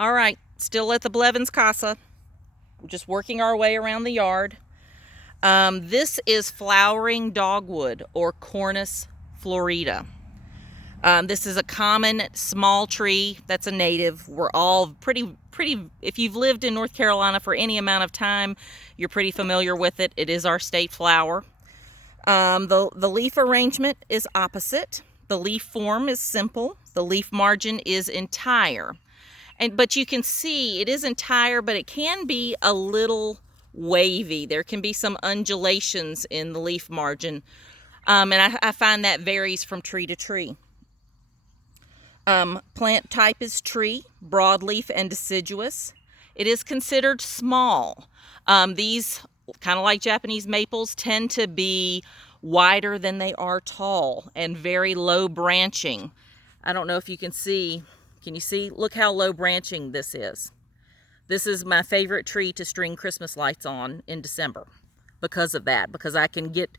All right, still at the Blevins Casa. Just working our way around the yard. This is flowering dogwood, or Cornus florida. This is a common small tree that's a native. We're all pretty. If you've lived in North Carolina for any amount of time, you're pretty familiar with it. It is our state flower. The leaf arrangement is opposite. The leaf form is simple. The leaf margin is entire. But you can see it is entire, but it can be a little wavy. There can be some undulations in the leaf margin, and I find that varies from tree to tree. Plant type is tree, broadleaf and deciduous. It is considered small. These, kind of like Japanese maples, tend to be wider than they are tall and very low branching. I don't know if you can see. Can you see? Look how low branching this is. This is my favorite tree to string Christmas lights on in December because of that, because I can get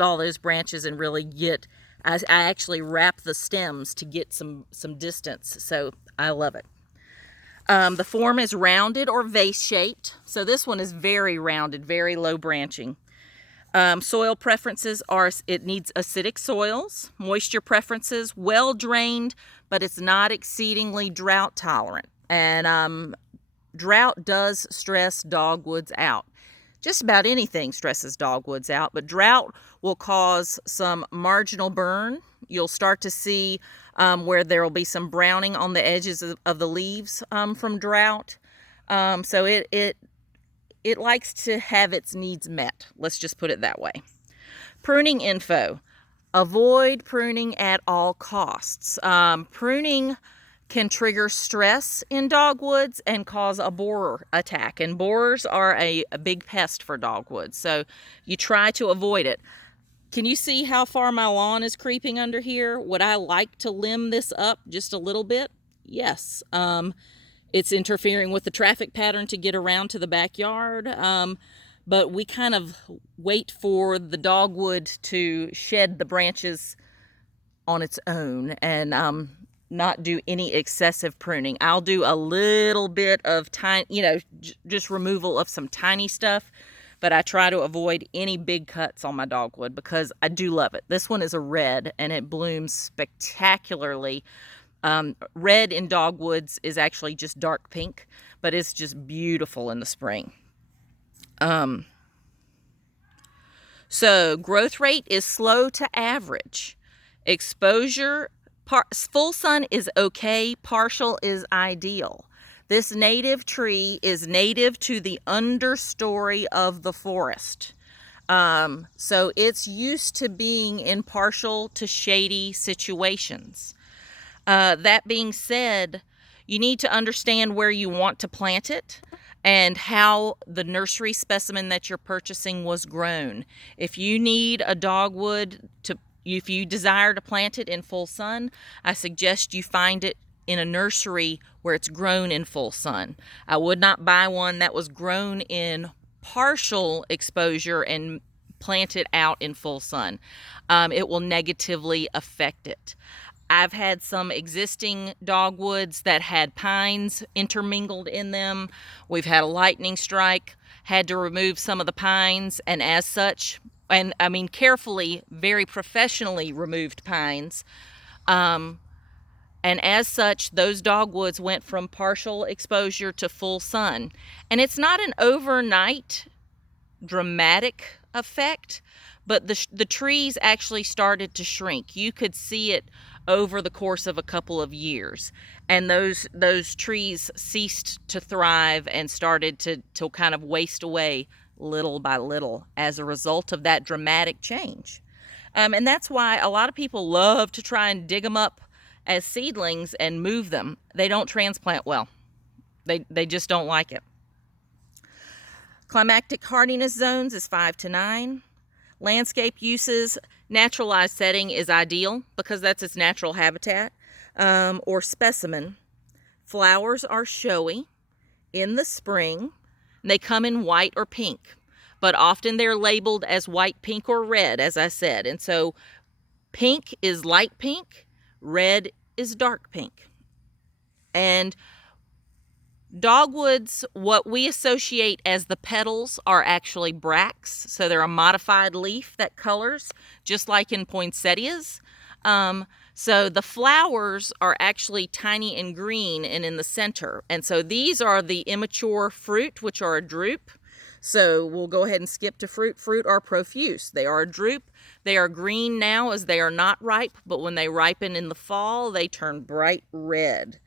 all those branches and really get, I actually wrap the stems to get some distance, so I love it. The form is rounded or vase shaped, so this one is very rounded, very low branching. Soil preferences are, it needs acidic soils. Moisture preferences, well drained, but it's not exceedingly drought tolerant. And drought does stress dogwoods out. Just about anything stresses dogwoods out, but drought will cause some marginal burn. You'll start to see where there will be some browning on the edges of the leaves from drought. So it likes to have its needs met. Let's just put it that way. Pruning info. Avoid pruning at all costs. Pruning can trigger stress in dogwoods and cause a borer attack. And borers are a big pest for dogwoods. So you try to avoid it. Can you see how far my lawn is creeping under here? Would I like to limb this up just a little bit? Yes. It's interfering with the traffic pattern to get around to the backyard, but we kind of wait for the dogwood to shed the branches on its own and not do any excessive pruning. I'll do a little bit of just removal of some tiny stuff, but I try to avoid any big cuts on my dogwood because I do love it. This one is a red and it blooms spectacularly. Red in dogwoods is actually just dark pink, but it's just beautiful in the spring. So growth rate is slow to average. Exposure, full sun is okay, partial is ideal. This native tree is native to the understory of the forest. So it's used to being in partial to shady situations. That being said, you need to understand where you want to plant it and how the nursery specimen that you're purchasing was grown. If you need a dogwood if you desire to plant it in full sun, I suggest you find it in a nursery where it's grown in full sun. I would not buy one that was grown in partial exposure and plant it out in full sun. It will negatively affect it. I've had some existing dogwoods that had pines intermingled in them. We've had a lightning strike, had to remove some of the pines, and as such, and I mean carefully, very professionally removed pines. And as such, those dogwoods went from partial exposure to full sun. And it's not an overnight dramatic effect, but the trees actually started to shrink. You could see it over the course of a couple of years, and those trees ceased to thrive and started to kind of waste away little by little as a result of that dramatic change. And that's why a lot of people love to try and dig them up as seedlings and move them. They don't transplant well. They just don't like it. Climatic hardiness zones is 5 to 9. Landscape uses, naturalized setting is ideal because that's its natural habitat, or specimen. Flowers are showy in the spring. They come in white or pink, but often they're labeled as white, pink, or red, as I said. And so pink is light pink, red is dark pink. And Dogwoods, what we associate as the petals, are actually bracts, so they're a modified leaf that colors, just like in poinsettias. So the flowers are actually tiny and green and in the center, and so these are the immature fruit, which are a drupe. So we'll go ahead and skip to fruit. Fruit are profuse. They are a drupe. They are green now as they are not ripe, but when they ripen in the fall, they turn bright red.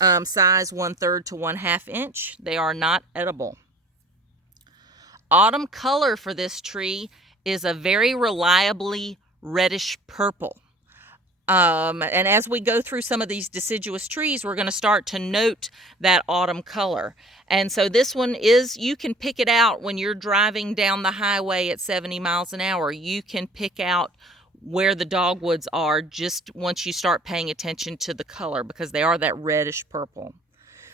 Size 1/3 to 1/2 inch. They are not edible. Autumn color for this tree is a very reliably reddish purple. And as we go through some of these deciduous trees, we're going to start to note that autumn color. And so this one is, you can pick it out when you're driving down the highway at 70 miles an hour. You can pick out where the dogwoods are just once you start paying attention to the color, because they are that reddish purple.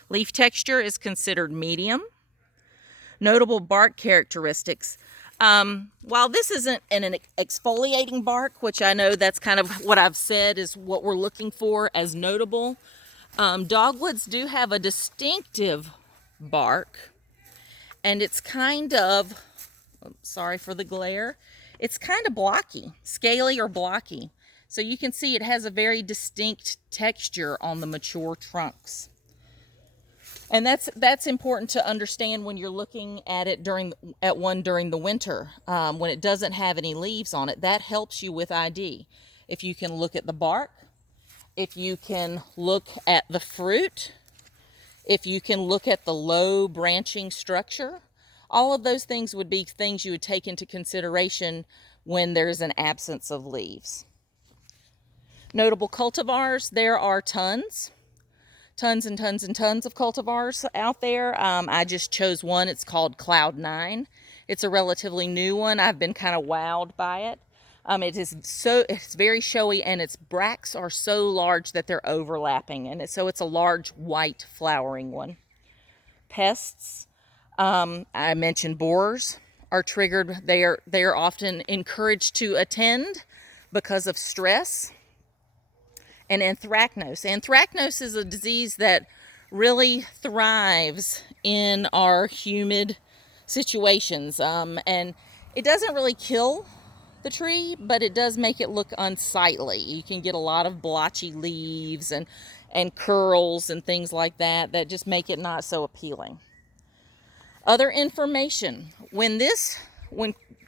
Leaf texture is considered medium. Notable bark characteristics. While this isn't an exfoliating bark, which I know that's kind of what I've said is what we're looking for as notable, dogwoods do have a distinctive bark, and it's kind of, sorry for the glare, it's kind of blocky, scaly or blocky. So you can see it has a very distinct texture on the mature trunks. And that's important to understand when you're looking at it during the winter, when it doesn't have any leaves on it. That helps you with ID. If you can look at the bark, if you can look at the fruit, if you can look at the low branching structure, all of those things would be things you would take into consideration when there's an absence of leaves. Notable cultivars, there are tons and tons and tons of cultivars out there. I just chose one. It's called Cloud 9. It's a relatively new one. I've been kind of wowed by it. It's very showy, and its bracts are so large that they're overlapping, and so it's a large white flowering one. Pests, I mentioned borers are triggered. They are often encouraged to attend because of stress. And anthracnose. Anthracnose is a disease that really thrives in our humid situations. And it doesn't really kill the tree, but it does make it look unsightly. You can get a lot of blotchy leaves and curls and things like that that just make it not so appealing. Other information. When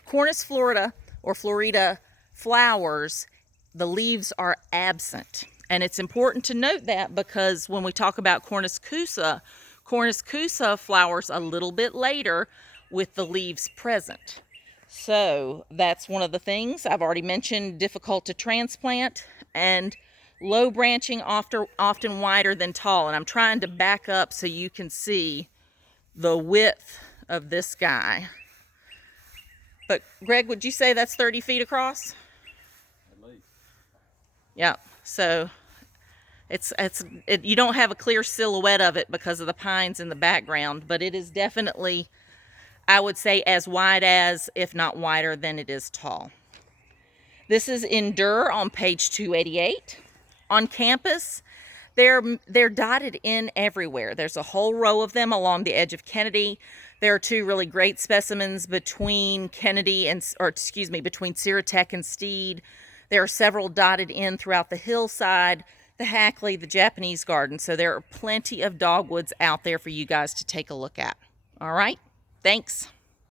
Cornus florida or Florida flowers, the leaves are absent. And it's important to note that because when we talk about Cornus kousa flowers a little bit later with the leaves present. So that's one of the things. I've already mentioned difficult to transplant, and low branching, often wider than tall. And I'm trying to back up so you can see the width of this guy. But Greg, would you say that's 30 feet across? Yeah, so you don't have a clear silhouette of it because of the pines in the background, but it is definitely, I would say, as wide as, if not wider than it is tall. This is Endure on page 288. On campus, they're dotted in everywhere. There's a whole row of them along the edge of Kennedy. There are two really great specimens between between Siratech and Steed. There are several dotted in throughout the hillside, the Hackley, the Japanese garden. So there are plenty of dogwoods out there for you guys to take a look at. All right, thanks.